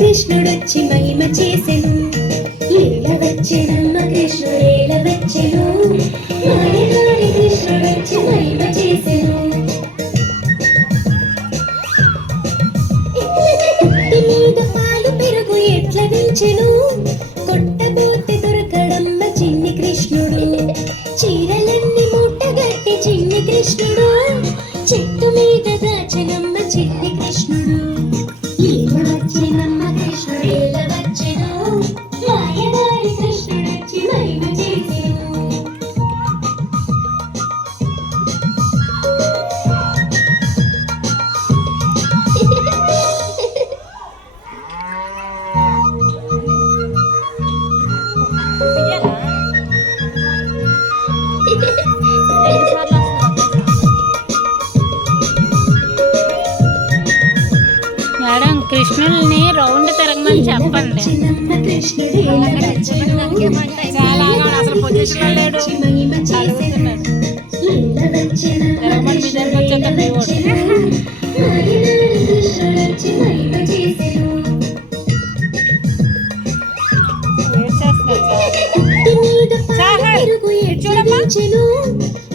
కృష్ణుడొచ్చి మహిమ చేసెను. ఏల వచ్చెనమ్మ కృష్ణుడేల వచ్చెను. మాయదారి కృష్ణుడొచ్చి మహిమ చేసెను. పుట్టి మీద పాలు పెరుగు ఎట్ల వించెను. కొట్టబోతే దొరకడమ్మ చిన్ని కృష్ణుడు. చీరలన్నీ మూటగట్టి చిన్ని కృష్ణుడు. చెట్టు మీద దాచెనమ్మ చిన్ని కృష్ణుడు. ఏల వచ్చెనమ్మ కృష్ణుడేల వచ్చెను. మాయదారి కృష్ణుడొచ్చి మహిమ చేసెను. మేడం కృష్ణుల్ని రౌండ్ తిరగమని చెప్పండి. చాలా అసలు పొజిషన్ లేడు.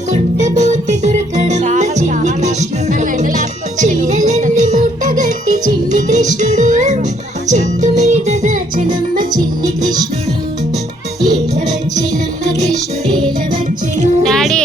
కొట్టబోతే దొరకడమ్మ చిన్ని కృష్ణుడు. చీరలన్నీ మూటగట్టి చిన్ని కృష్ణుడు. చెట్టు మీద దాచెనమ్మ చిన్ని కృష్ణుడు. ఏల వచ్చెనమ్మ కృష్ణుడేల వచ్చెను. డాడీ